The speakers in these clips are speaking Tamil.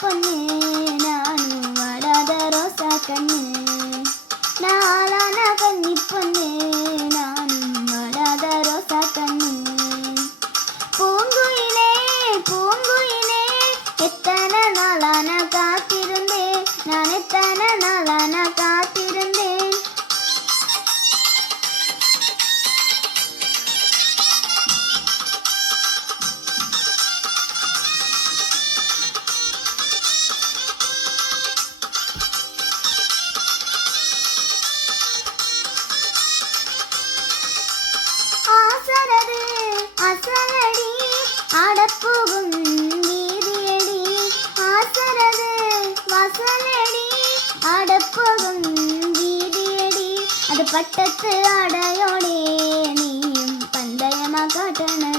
பொண்ணு நானும் வாடாத ரோசா கண்ணு. நாளான கன்னி பொண்ணு நானும் வாடாத ரோசா கண்ணு. பூங்குயிலே பூங்குயிலே எத்தனை நாளான காத்திருந்தேன் நான் எத்தனை நாளான அசரது அசரடி அடப்புகும் வீதியடி அசரது வசலடி அடப்புகும் வீதியடி அது பட்டத்து அடையோடே நீயும் பந்தயமா காட்டனது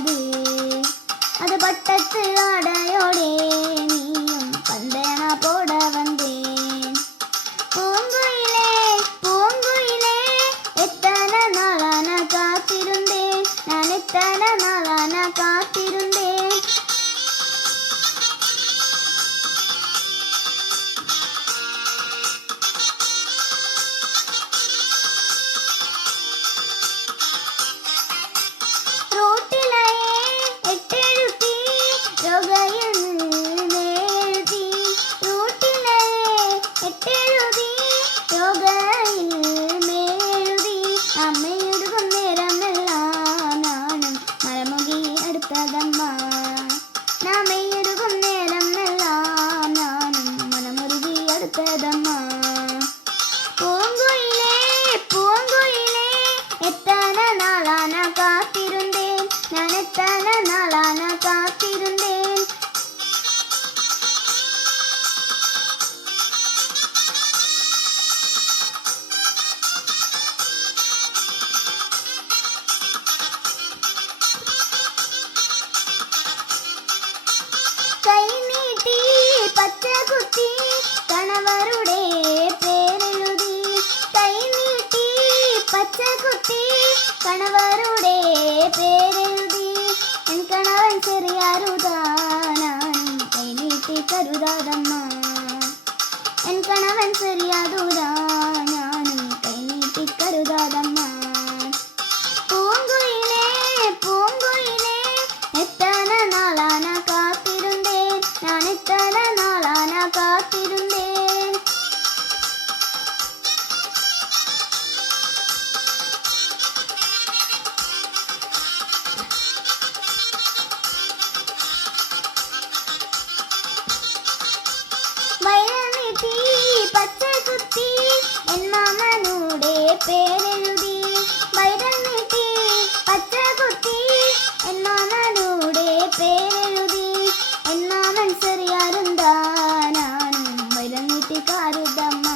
நாளான பார்த்ததம்மா. மரமுகி இருக்கும் நேரம் எல்லாம் நானும் மனமுருகி அடுத்ததம்மா பூங்குயிலே பூங்குயிலே எத்தனை நாளான காத்திருந்தேன். நான் எத்தனை நாளான കണവരുടെ പേരെഴുതി. എൻ കണവൻ ചെറിയാരുതാനാണ് കൈ നീട്ടി കരുതാതമ്മ. എൻ കണവൻ ചെറിയാതുതാനാണ് ಹೌದಾ ನಾನು ಮೈಲನ್ನಿಟ್ಟಿ ಕಾರುದಮ್ಮ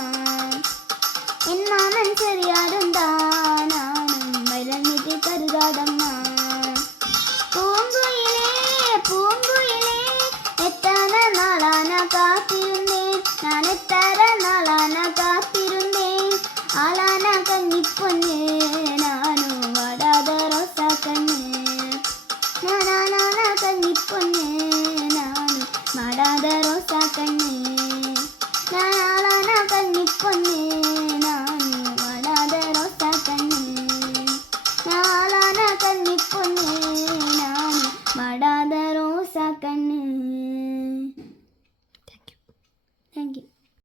என் மாமன் சரியாருந்தா நானும் மயிலம் விட்டு கருதாதம்மா. பூங்குயிலே பூங்குயிலே எத்தனை நாளான காத்திருந்தேன். நான் எத்தனை நாளான காத்திருந்தேன். ஆளான கண்ணி பொண்ணு நானும் வாடாத ரோசா கண்ணி. நான் கண்ணி பொண்ணு.